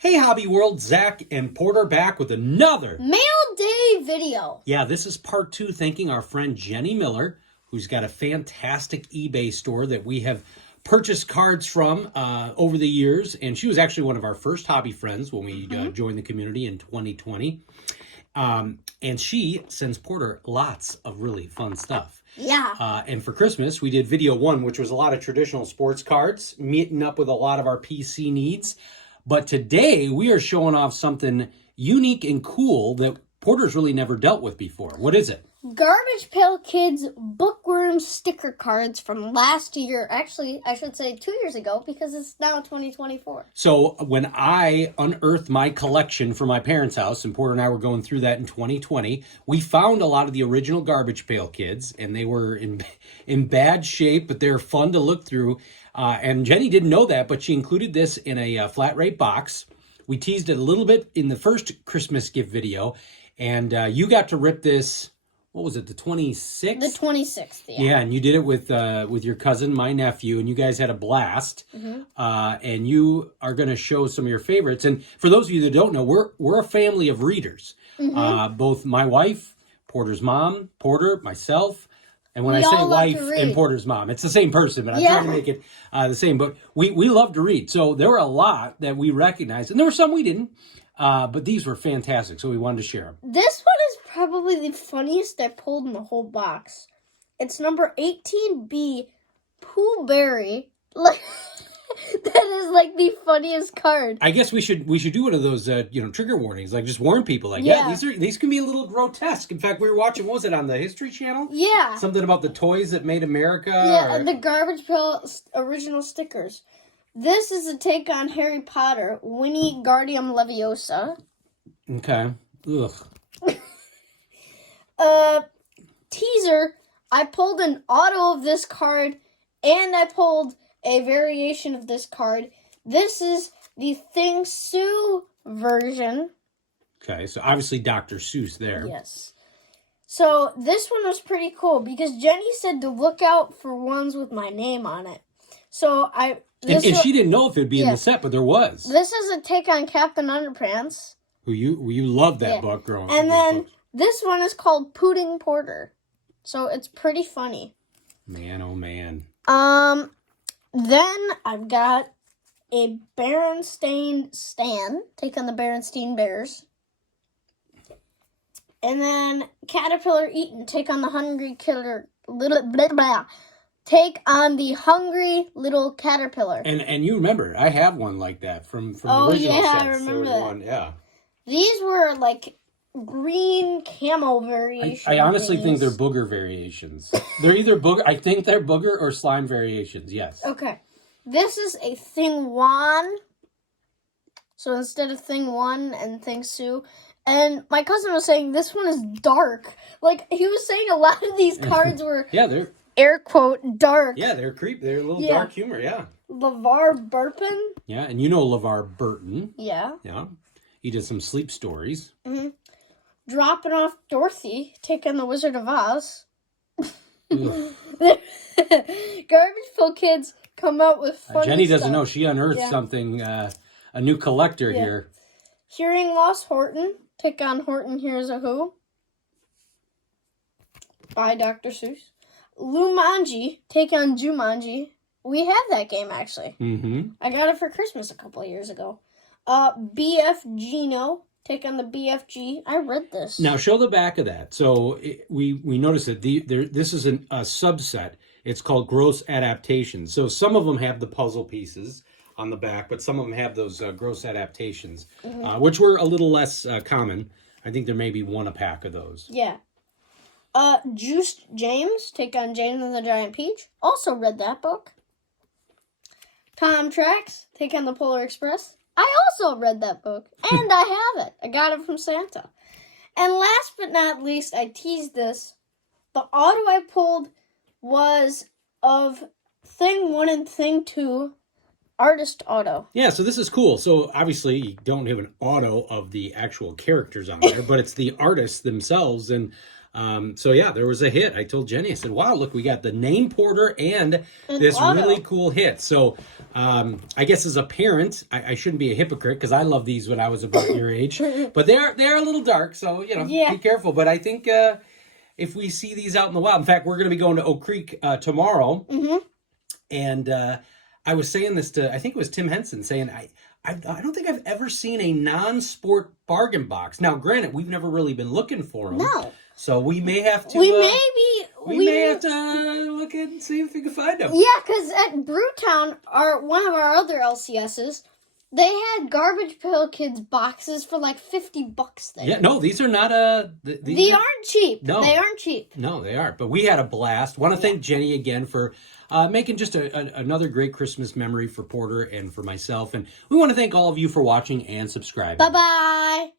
Hey Hobby World, Zach and Porter back with another Mail Day video. Yeah, this is part 2, thanking our friend Jenny Miller, who's got a fantastic eBay store that we have purchased cards from over the years. And she was actually one of our first hobby friends when we joined the community in 2020. And she sends Porter lots of really fun stuff. Yeah. And for Christmas, we did video 1, which was a lot of traditional sports cards, meeting up with a lot of our PC needs. But today, we are showing off something unique and cool that Porter's really never dealt with before. What is it? Garbage Pail Kids bookworm sticker cards from last year. Actually, I should say 2 years ago because it's now 2024. So when I unearthed my collection from my parents' house, and Porter and I were going through that in 2020, we found a lot of the original Garbage Pail Kids, and they were in bad shape, but they're fun to look through. And Jenny didn't know that, but she included this in a flat rate box. We teased it a little bit in the first Christmas gift video, and you got to rip this. What was it, the 26th? The 26th, yeah. Yeah, and you did it with your cousin, my nephew, and you guys had a blast. And you are going to show some of your favorites. And for those of you that don't know, we're a family of readers. Both my wife, Porter's mom, Porter, myself, and when I say wife and Porter's mom, it's the same person, but I'm trying to make it the same. But we love to read. So there were a lot that we recognized, and there were some we didn't. But these were fantastic, so we wanted to share them. This one is probably the funniest I pulled in the whole box. It's number 18B, Pooh Berry. Like, that is like the funniest card. I guess we should do one of those trigger warnings, like just warn people, like these can be a little grotesque. In fact, we were watching, what was it, on the History Channel? Yeah. Something about the toys that made America. Yeah, the Garbage Pail original stickers. This is a take on Harry Potter, Wingardium Leviosa. Okay. Ugh. Teaser, I pulled an auto of this card, and I pulled a variation of this card. This is the Thing Sue version. Okay, so obviously Dr. Seuss there. Yes. So this one was pretty cool, because Jenny said to look out for ones with my name on it. So And she didn't know if it would be in the set, but there was. This is a take on Captain Underpants. Who you loved that book growing up. And then this one is called Pudding Porter. So it's pretty funny. Man, oh man. Then I've got a Berenstain Stan, take on the Berenstain Bears. And then Caterpillar Eaton, take on the Hungry Killer, take on the Hungry Little Caterpillar. And you remember, I have one like that from the original sets. I remember there was that. one, yeah. These were like green camo variations. I honestly think they're booger variations. They're either booger, I think they're booger or slime variations, yes. Okay. This is a Thing Wan. So instead of Thing One and Thing Sue. And my cousin was saying this one is dark. Like, he was saying a lot of these cards were... Yeah, they're... air quote, dark. Yeah, they're creepy. They're a little dark humor, yeah. LeVar Burton. Yeah, and you know LeVar Burton. Yeah. Yeah. He did some sleep stories. Dropping off Dorothy, taking the Wizard of Oz. Garbage Pail Kids come out with funny Jenny doesn't stuff. know. She unearthed something, a new collector here. Hearing Loss Horton, take on Horton Hears a Who. By Dr. Seuss. Lumanji, take on Jumanji. We have that game, actually. I got it for Christmas a couple of years ago. BF Gino, take on the BFG. I read this. Now, show the back of that. So, we noticed that this is a subset. It's called gross adaptations. So, some of them have the puzzle pieces on the back, but some of them have those gross adaptations, which were a little less common. I think there may be one a pack of those. Yeah. Juiced James, take on James and the Giant Peach. Also read that book. Tom Trax, take on the Polar Express. I also read that book, and I have it. I got it from Santa. And last but not least, I teased this. The auto I pulled was of Thing 1 and Thing 2 artist auto. Yeah, so this is cool. So obviously you don't have an auto of the actual characters on there, but it's the artists themselves. And So yeah, there was a hit. I told Jenny, I said, wow, look, we got the name porter and this auto. really cool hit. So I guess as a parent, I shouldn't be a hypocrite because I love these when I was about your age, but they are a little dark. So, be careful. But I think if we see these out in the wild, in fact, we're going to be going to Oak Creek tomorrow. And I was saying this to, I think it was Tim Henson saying, I don't think I've ever seen a non-sport bargain box. Now, granted, we've never really been looking for them. No. So we may have to. We may have to look and see if we can find them. Yeah, because at Brewtown, one of our other LCSs, they had Garbage Pail Kids boxes for like $50 there. Yeah, no, these are not They aren't cheap. No, they aren't cheap. No, they aren't. But we had a blast. Want to thank Jenny again for making just another great Christmas memory for Porter and for myself. And we want to thank all of you for watching and subscribing. Bye-bye.